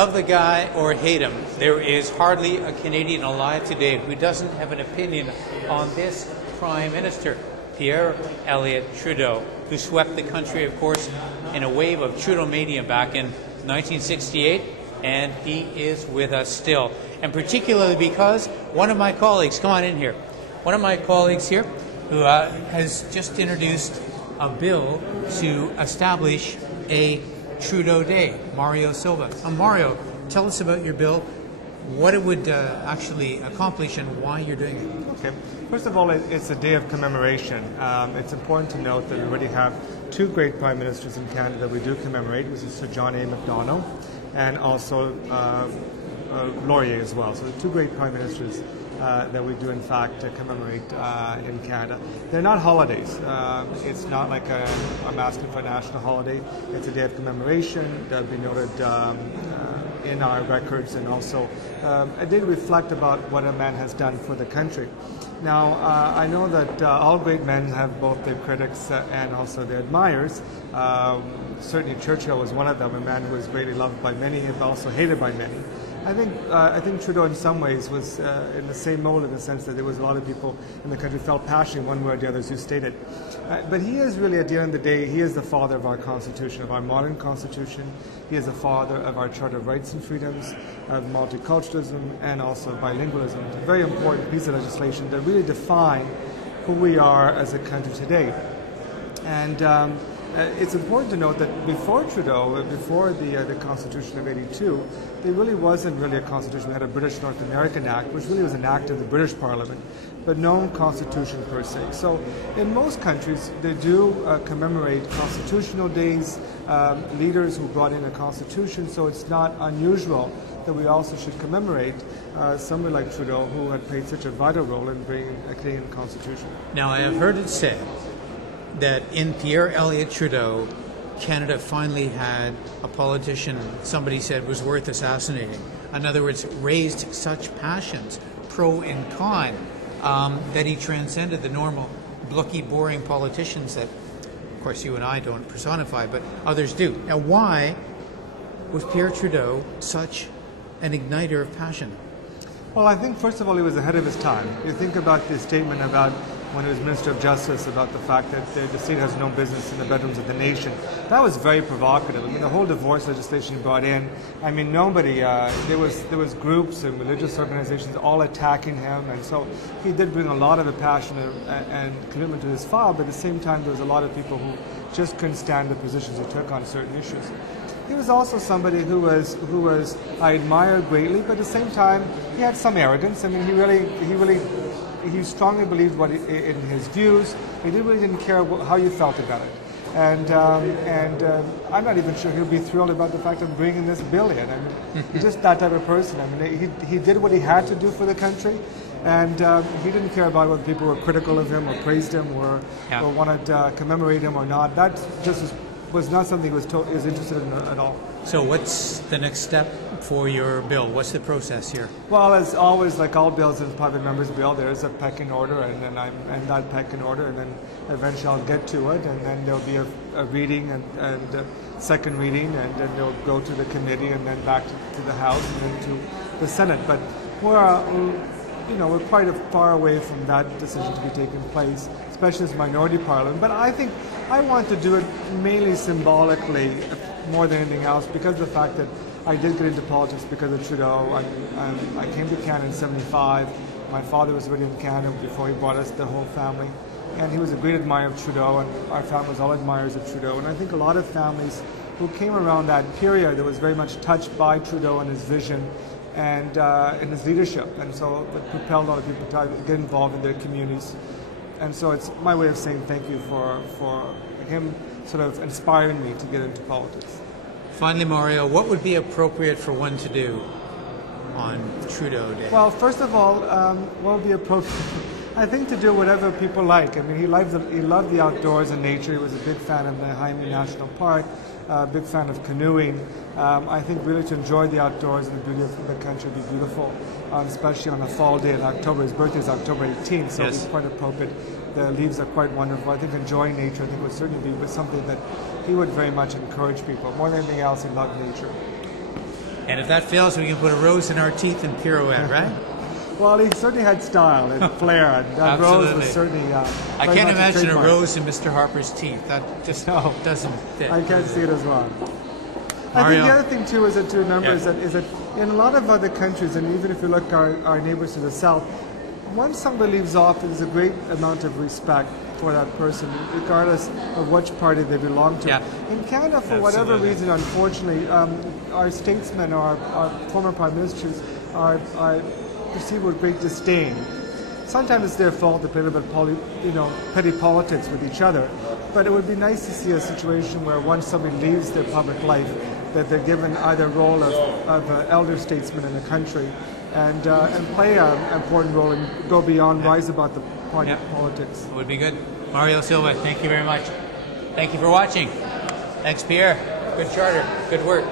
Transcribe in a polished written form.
Love the guy or hate him, there is hardly a Canadian alive today who doesn't have an opinion on this Prime Minister, Pierre Elliott Trudeau, who swept the country, of course, in a wave of Trudeau-mania back in 1968, and he is with us still. And particularly because one of my colleagues, come on in here, one of my colleagues here who has just introduced a bill to establish a Trudeau Day, Mario Silva. Mario, tell us about your bill, what it would actually accomplish and why you're doing it. Okay. First of all, it's a day of commemoration. It's important to note that we already have two great prime ministers in Canada we do commemorate, which is Sir John A. Macdonald and also Laurier as well. So the two great prime ministers that we do in fact commemorate in Canada. They're not holidays. It's not like I'm asking for a national holiday. It's a day of commemoration that will be noted in our records, and also a day to reflect about what a man has done for the country. Now, I know that all great men have both their critics and also their admirers. Certainly Churchill was one of them, a man who was greatly loved by many and also hated by many. I think Trudeau in some ways was in the same mold, in the sense that there was a lot of people in the country felt passionate one way or the other, as you stated. But he is really, at the end of the day, he is the father of our Constitution, of our modern Constitution. He is the father of our Charter of Rights and Freedoms, of multiculturalism, and also bilingualism. It's a very important piece of legislation that really define who we are as a country today. And it's important to note that before Trudeau, before the Constitution of '82, there really wasn't really a constitution. We had a British North American Act, which really was an act of the British Parliament, but no constitution per se. So in most countries, they do commemorate constitutional days, leaders who brought in a constitution, so it's not unusual that we also should commemorate somebody like Trudeau, who had played such a vital role in bringing a Canadian constitution. Now, I have heard it said that in Pierre Elliott Trudeau, Canada finally had a politician somebody said was worth assassinating. In other words, raised such passions, pro and con, that he transcended the normal, blucky, boring politicians that, of course, you and I don't personify, but others do. Now, why was Pierre Trudeau such an igniter of passion? Well, I think, first of all, he was ahead of his time. You think about the statement about when he was Minister of Justice about the fact that the state has no business in the bedrooms of the nation. That was very provocative. I mean, the whole divorce legislation he brought in, I mean, nobody, there was groups and religious organizations all attacking him, and so he did bring a lot of a passion and commitment to his file, but at the same time there was a lot of people who just couldn't stand the positions he took on certain issues. He was also somebody who was I admired greatly, but at the same time he had some arrogance. I mean, he strongly believed in his views. He really didn't care how you felt about it. And I'm not even sure he'll be thrilled about the fact of bringing this bill in. I mean, he's just that type of person. I mean, he did what he had to do for the country, and he didn't care about whether people were critical of him or praised him or wanted to commemorate him or not. That just was not something he was interested in at all. So what's the next step for your bill? What's the process here? Well, as always, like all bills in private member's bill, there is a pecking order, and then I'm in that pecking order, and then eventually I'll get to it, and then there'll be a reading and a second reading, and then they'll go to the committee, and then back to the House, and then to the Senate. But we're quite far away from that decision to be taking place, especially as minority parliament. But I think I want to do it mainly symbolically more than anything else, because of the fact that I did get into politics because of Trudeau. I came to Canada in '75. My father was already in Canada before he brought us, the whole family. And he was a great admirer of Trudeau, and our family was all admirers of Trudeau. And I think a lot of families who came around that period that was very much touched by Trudeau and his vision and in his leadership. And so it propelled a lot of people to get involved in their communities. And so it's my way of saying thank you for him sort of inspiring me to get into politics. Finally, Mario, what would be appropriate for one to do on Trudeau Day? Well, first of all, what would be appropriate? I think to do whatever people like. I mean, he loved the outdoors and nature. He was a big fan of the Jaime National Park, a big fan of canoeing. I think really to enjoy the outdoors and the beauty of the country would be beautiful, especially on a fall day in October. His birthday is October 18th, so it's quite appropriate. The leaves are quite wonderful. I think enjoying nature, I think, would certainly be something that he would very much encourage people. More than anything else, he loved nature. And if that fails, we can put a rose in our teeth and pirouette, right? Well, he certainly had style and flair. And that rose was certainly. I can't imagine a rose in Mr. Harper's teeth. That just doesn't fit. I can't see it as well. Mario. I think the other thing too is that to remember is that in a lot of other countries, and even if you look at our neighbors to the south, once somebody leaves office, there's a great amount of respect for that person, regardless of which party they belong to. Yeah. In Canada, for whatever reason, unfortunately, our statesmen or our former prime ministers are perceived with great disdain. Sometimes it's their fault. They play a little bit petty politics with each other. But it would be nice to see a situation where once somebody leaves their public life, that they're given either role of elder statesman in the country and play an important role and go beyond, rise above the party politics. It would be good. Mario Silva, thank you very much. Thank you for watching. Thanks, Pierre. Good charter. Good work.